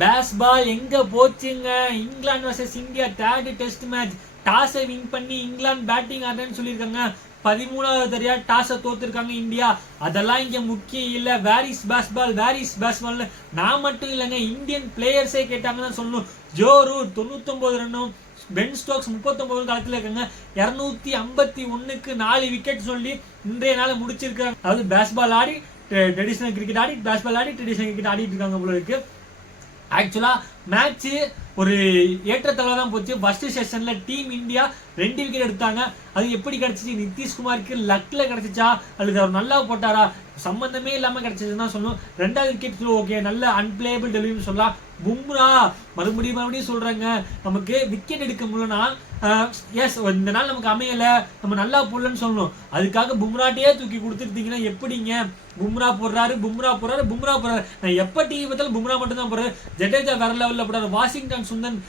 Baseball எங்க போச்சுங்க? England versus India third test match. டாஸை வின் பண்ணி இங்கிலாந்து பேட்டிங் ஆடுறேன்னு சொல்லியிருக்காங்க. 13வது தடவையா டாஸை தோத்துருக்காங்க இந்தியா. அதெல்லாம் இங்க முக்கியம் இல்ல. வேர் இஸ் பேஸ்பால் நான் மட்டும் இல்லைங்க, இந்தியன் பிளேயர்ஸே கேட்டாங்கன்னு சொல்லணும். ஜோ ரூட் 99 ரன்னும், பென் ஸ்டோக்ஸ் 39 களத்துல இருக்காங்க. 251க்கு 4 விக்கெட் சொல்லி இன்றைய நாள் முடிச்சிருக்காங்க. அதாவது பேஸ்பால் ஆடி ட்ரெடிஷனல் கிரிக்கெட் ஆடி, பேஸ்பால் ஆடி ட்ரெடிஷனல் கிரிக்கெட் ஆடிட்டு இருக்காங்க போல இருக்கு. ஆக்சுவலா மேட்ச் ஒரு ஏற்றத்தாழ தான் போச்சு. ஃபர்ஸ்ட் செஷன்ல டீம் இந்தியா 2 விக்கெட் எடுத்தாங்க. அது எப்படி கிடைச்சிச்சு? நிதிஷ்குமாருக்கு லக்ல கிடைச்சிச்சா அல்லது அவர் நல்லா போட்டாரா? சம்பந்தமே இல்லாம கிடைச்சதுன்னு சொல்லணும். 2வது விக்கெட் ஓகே, நல்ல அன்பிளேபிள் டெலிவரி சொல்லலாம். பும்ரா மறுபடியும் சொல்றாங்க, நமக்கு விக்கெட் எடுக்க முடியலன்னா எஸ் இந்த நாள் நமக்கு அமையல, நம்ம நல்லா போடலன்னு சொல்லணும். அதுக்காக பும்ராட்டையே தூக்கி கொடுத்துருந்தீங்கன்னா எப்படிங்க? பும்ரா போடுறாரு. நான் எப்ப டிவி பார்த்தாலும் பும்ரா மட்டும் தான் போடுறாரு. ஜடேஜா வேற லெவல்ல போடுறாரு. வாஷிங்டன் சுந்தர்